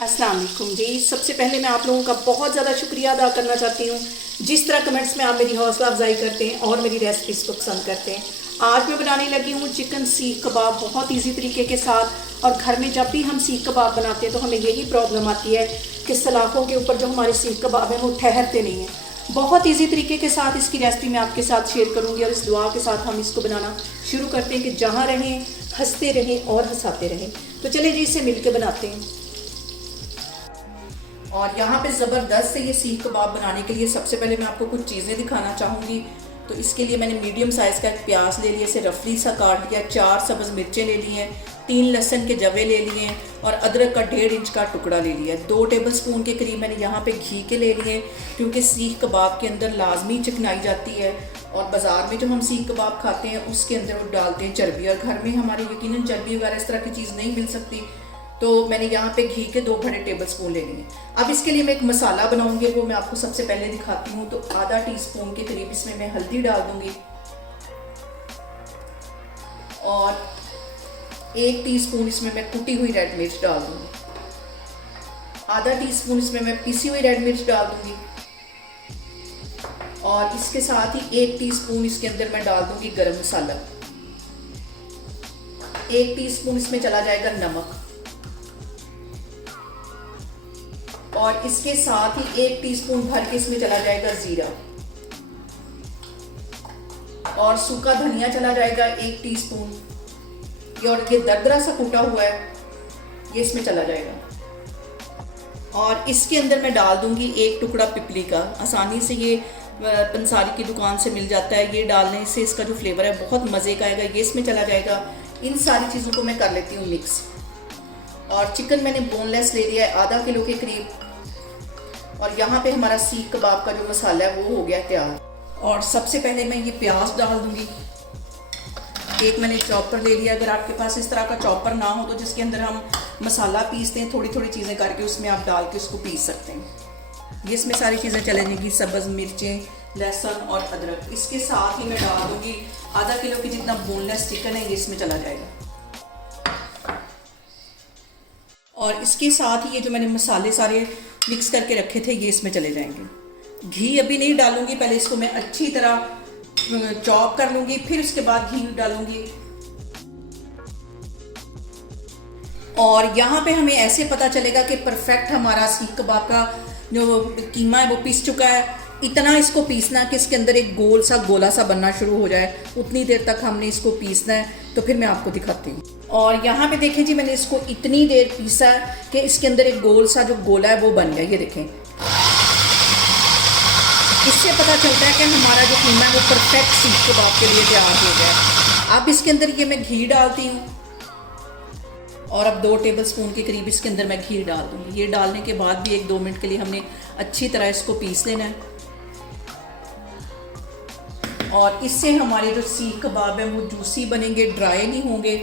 अस्सलाम वालेकुम जी। सबसे पहले मैं आप लोगों का बहुत ज़्यादा शुक्रिया अदा करना चाहती हूँ जिस तरह कमेंट्स में आप मेरी हौसला अफजाई करते हैं और मेरी रेसिपीज़ को पसंद करते हैं। आज मैं बनाने लगी हूँ चिकन सीख कबाब बहुत इजी तरीके के साथ। और घर में जब भी हम सीख कबाब बनाते हैं तो हमें यही प्रॉब्लम आती है कि सलाखों के ऊपर जो हमारे सीख कबाब हैं वो ठहरते नहीं हैं। बहुत इजी तरीके के साथ इसकी रेसिपी मैं आपके साथ शेयर करूँगी और इस दुआ के साथ हम इसको बनाना शुरू करते हैं कि जहाँ रहें हंसते रहें और हंसाते रहें। तो चलिए जी इसे मिल के बनाते हैं। और यहाँ पे ज़बरदस्त से ये सीख कबाब बनाने के लिए सबसे पहले मैं आपको कुछ चीज़ें दिखाना चाहूँगी। तो इसके लिए मैंने मीडियम साइज़ का एक प्याज ले लिया, इसे रफली सा काट लिया, 4 सब्ज़ मिर्चें ले ली हैं, 3 लहसुन के जवे ले लिए हैं और अदरक का 1.5 इंच का टुकड़ा ले लिया है। 2 टेबलस्पून के करीब मैंने यहाँ पे घी के ले लिए क्योंकि सीख कबाब के अंदर लाजमी चिकनाई जाती है और बाज़ार में जो हम सीख कबाब खाते हैं उसके अंदर वो डालते हैं चर्बी और घर में हमारे यकीनन चर्बी वगैरह इस तरह की चीज़ नहीं मिल सकती। तो मैंने यहाँ पे घी के 2 बड़े टेबलस्पून ले लिए। अब इसके लिए मैं एक मसाला बनाऊंगी, वो मैं आपको सबसे पहले दिखाती हूँ। तो आधा टीस्पून के करीब इसमें मैं हल्दी डाल दूंगी और 1 टीस्पून इसमें मैं कुटी हुई रेड मिर्च डाल दूंगी, आधा टीस्पून इसमें मैं पिसी हुई रेड मिर्च डाल दूंगी और इसके साथ ही 1 टीस्पून इसके अंदर मैं डाल दूंगी गरम मसाला, 1 टीस्पून इसमें चला जाएगा नमक और इसके साथ ही 1 टीस्पून भर के इसमें चला जाएगा जीरा और सूखा धनिया चला जाएगा 1 टीस्पून और ये दरदरा सा कूटा हुआ है ये इसमें चला जाएगा। और इसके अंदर मैं डाल दूंगी 1 टुकड़ा पिपली का, आसानी से ये पंसारी की दुकान से मिल जाता है। ये डालने से इसका जो फ्लेवर है बहुत मज़े का आएगा, ये इसमें चला जाएगा। इन सारी चीज़ों को मैं कर लेती हूँ मिक्स। और चिकन मैंने बोनलेस ले लिया है आधा किलो के करीब और यहाँ पे हमारा सीख कबाब का जो मसाला है वो हो गया तैयार। और सबसे पहले मैं ये प्याज डाल दूंगी, एक मैंने चॉपर ले लिया। अगर आपके पास इस तरह का चॉपर ना हो तो जिसके अंदर हम मसाला पीसते हैं, थोड़ी थोड़ी चीज़ें करके उसमें आप डाल के उसको पीस सकते हैं। ये इसमें सारी चीज़ें चले जाएंगी, सब्ज़ मिर्चें, लहसुन और अदरक। इसके साथ ही मैं डाल दूंगी आधा किलो की जितना बोनलेस चिकन है ये इसमें चला जाएगा। और इसके साथ ही ये जो मैंने मसाले सारे मिक्स करके रखे थे ये इसमें चले जाएंगे। घी अभी नहीं डालूंगी, पहले इसको मैं अच्छी तरह चॉप कर लूंगी, फिर उसके बाद घी डालूंगी। और यहाँ पे हमें ऐसे पता चलेगा कि परफेक्ट हमारा सीख कबाब का जो कीमा है वो पीस चुका है। इतना इसको पीसना कि इसके अंदर एक गोल सा गोला सा बनना शुरू हो जाए, उतनी देर तक हमने इसको पीसना है। तो फिर मैं आपको दिखाती हूँ। और यहाँ पे देखें जी मैंने इसको इतनी देर पीसा कि इसके अंदर एक गोल सा जो गोला है वो बन गया। ये देखें, इससे पता चलता है कि हमारा जो कीमा है वो परफेक्ट सीख कबाब के लिए तैयार हो गया है। अब इसके अंदर ये मैं घी डालती हूँ और अब 2 टेबलस्पून के करीब इसके अंदर मैं घी डाल दूँगी। ये डालने के बाद भी 1-2 मिनट के लिए हमने अच्छी तरह इसको पीस लेना है और इससे हमारे जो सीख कबाब है वो जूसी बनेंगे, ड्राई नहीं होंगे।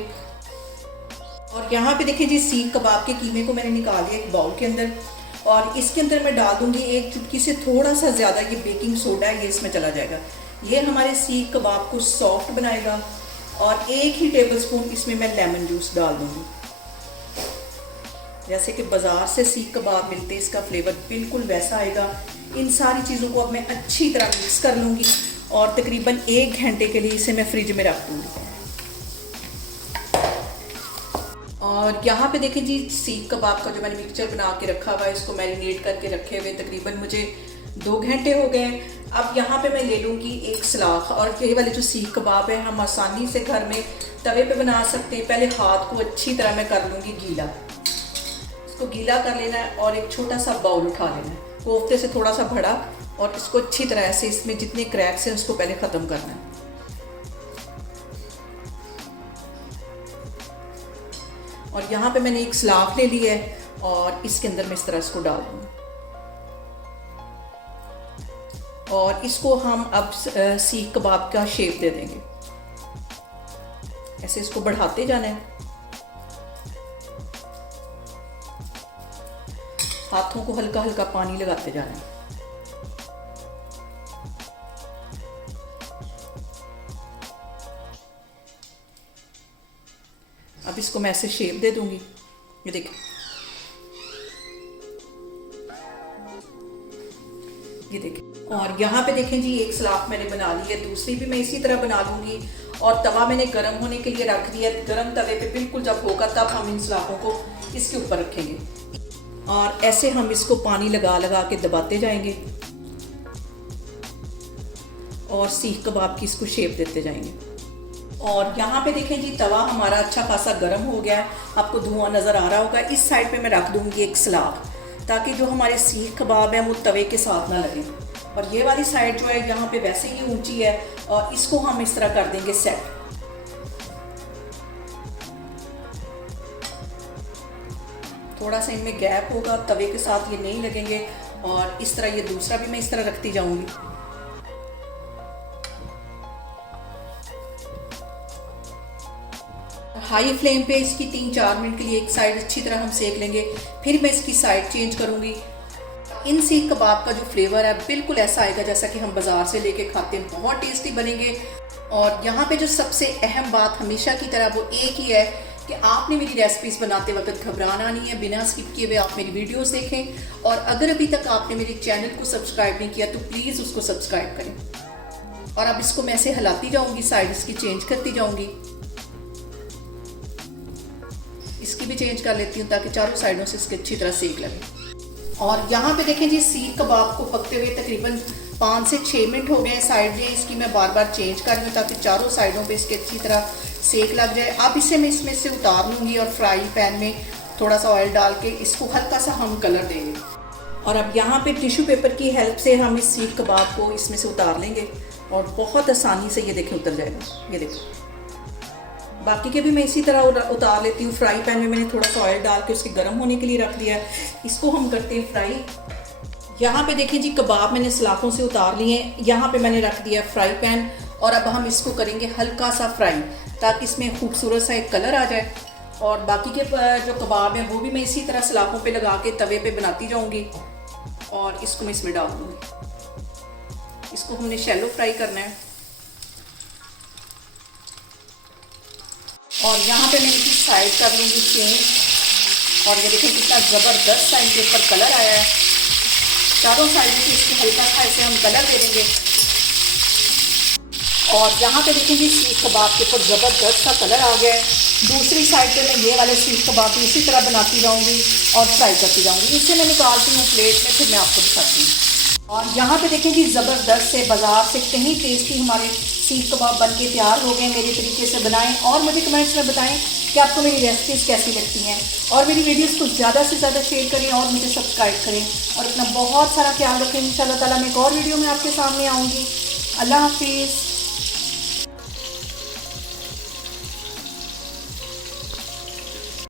और यहाँ पे देखिए जी सीख कबाब के कीमे को मैंने निकाल लिया एक बाउल के अंदर और इसके अंदर मैं डाल दूंगी 1 चुटकी से थोड़ा सा ज़्यादा ये बेकिंग सोडा है, ये इसमें चला जाएगा। ये हमारे सीख कबाब को सॉफ्ट बनाएगा। और 1 ही टेबलस्पून इसमें मैं लेमन जूस डाल दूंगी। जैसे कि बाज़ार से सीख कबाब मिलते हैं इसका फ्लेवर बिल्कुल वैसा आएगा। इन सारी चीज़ों को अब मैं अच्छी तरह मिक्स कर लूँगी और तकरीबन 1 घंटे के लिए इसे मैं फ्रिज में रख दूँगी। और यहाँ पे देखें जी सीख कबाब का जो मैंने मिक्सचर बना के रखा हुआ है, इसको मैरिनेट करके रखे हुए तकरीबन मुझे 2 घंटे हो गए हैं। अब यहाँ पे मैं ले लूँगी एक सलाख और ये वाले जो सीख कबाब है हम आसानी से घर में तवे पे बना सकते हैं। पहले हाथ को अच्छी तरह मैं कर लूँगी गीला, इसको गीला कर लेना है और एक छोटा सा बाउल उठा लेना है, कोफ्ते से थोड़ा सा बड़ा, और इसको अच्छी तरह से इसमें जितने क्रैक्स हैं उसको पहले ख़त्म करना है। और यहाँ पे मैंने एक सलाख ले लिया है और इसके अंदर मैं इस तरह इसको डाल दूँगी और इसको हम अब सीख कबाब का शेप दे देंगे। ऐसे इसको बढ़ाते जाना है, हाथों को हल्का हल्का पानी लगाते जाना है। अब इसको मैं ऐसे शेप दे दूंगी। ये देखिए ये देखें। और यहाँ पे देखें जी, एक सलाख मैंने बना ली है, दूसरी भी मैं इसी तरह बना लूँगी। और तवा मैंने गर्म होने के लिए रख दिया। गर्म तवे पे बिल्कुल जब होगा तब हम इन सलाखों को इसके ऊपर रखेंगे और ऐसे हम इसको पानी लगा लगा के दबाते जाएंगे और सीख कबाब की इसको शेप देते जाएंगे। और यहाँ पे देखें जी, तवा हमारा अच्छा खासा गर्म हो गया है, आपको धुआं नज़र आ रहा होगा। इस साइड पे मैं रख दूँगी एक सलाख, ताकि जो हमारे सीख कबाब है वो तवे के साथ ना लगे। और ये वाली साइड जो है यहाँ पे वैसे ही ऊंची है और इसको हम इस तरह कर देंगे सेट। थोड़ा सा इनमें गैप होगा, तवे के साथ ये नहीं लगेंगे। और इस तरह ये दूसरा भी मैं इस तरह रखती जाऊंगी। हाई फ्लेम पे इसकी 3-4 मिनट के लिए एक साइड अच्छी तरह हम सेक लेंगे, फिर मैं इसकी साइड चेंज करूंगी। इन सीख कबाब का जो फ्लेवर है बिल्कुल ऐसा आएगा जैसा कि हम बाजार से लेके खाते हैं, बहुत टेस्टी बनेंगे। और यहाँ पे जो सबसे अहम बात हमेशा की तरह वो एक ही है कि आपने मेरी रेसिपीज़ बनाते वक्त घबराना नहीं है, बिना स्किप किए हुए आप मेरी वीडियोस देखें। और अगर अभी तक आपने मेरे चैनल को सब्सक्राइब नहीं किया तो प्लीज़ उसको सब्सक्राइब करें। और अब इसको मैं ऐसे हिलाती जाऊँगी, साइड इसकी चेंज करती जाऊँगी। इसकी भी चेंज कर लेती हूँ ताकि चारों साइडों से इसके अच्छी तरह सेक लगे। और यहाँ पे देखें जी, सीख कबाब को पकते हुए तकरीबन 5 से 6 मिनट हो गए हैं। साइड में इसकी मैं बार बार चेंज कर रही हूँ ताकि चारों साइडों पे इसके अच्छी तरह सेक लग जाए। अब इसे मैं इसमें से उतार लूँगी और फ्राई पैन में थोड़ा सा ऑयल डाल के इसको हल्का सा हम कलर देंगे। और अब यहाँ पे टिश्यू पेपर की हेल्प से हम इस सीख कबाब को इसमें से उतार लेंगे और बहुत आसानी से ये देखें उतर जाएगा। ये देखो, बाकी के भी मैं इसी तरह उतार लेती हूँ। फ्राई पैन में मैंने थोड़ा सा ऑयल डाल के उसके गर्म होने के लिए रख दिया है। इसको हम करते हैं फ्राई। यहाँ पे देखिए जी, कबाब मैंने सलाखों से उतार लिए हैं। यहाँ पे मैंने रख दिया फ्राई पैन और अब हम इसको करेंगे हल्का सा फ्राई ताकि इसमें खूबसूरत सा एक कलर आ जाए। और बाकी के जो कबाब हैं वो भी मैं इसी तरह सलाखों पे लगा के तवे पे बनाती जाऊँगी और इसको मैं इसमें डाल दूँगी। इसको हमने शैलो फ्राई करना है। और यहाँ पे मैं इनकी साइड कर लूँगी चेंज। और ये देखिए कितना ज़बरदस्त सा इनके ऊपर कलर आया है। चारों साइडों से इसको हल्का सा ऐसे हम कलर दे देंगे। और यहाँ पे देखेंगे सीख कबाब के ऊपर ज़बरदस्त सा कलर आ गया है। दूसरी साइड पे मैं ये वाले सीख कबाब भी इसी तरह बनाती जाऊँगी और फ्राई करती जाऊँगी। इसे मैं निकालती हूँ प्लेट में, फिर मैं आपको दिखाती हूँ। और यहाँ पे देखेंगे ज़बरदस्त से बाज़ार से कहीं टेस्टी हमारे सीख कबाब बन के तैयार हो गए। मेरे तरीके से बनाएं और मुझे कमेंट्स में बताएं कि आपको मेरी रेसिपीज़ कैसी लगती हैं। और मेरी वीडियोस को ज़्यादा से ज़्यादा शेयर करें और मुझे सब्सक्राइब करें और अपना बहुत सारा ख्याल रखें। इंशाल्लाह ताला मैं एक और वीडियो में आपके सामने आऊँगी। अल्लाह हाफिज़।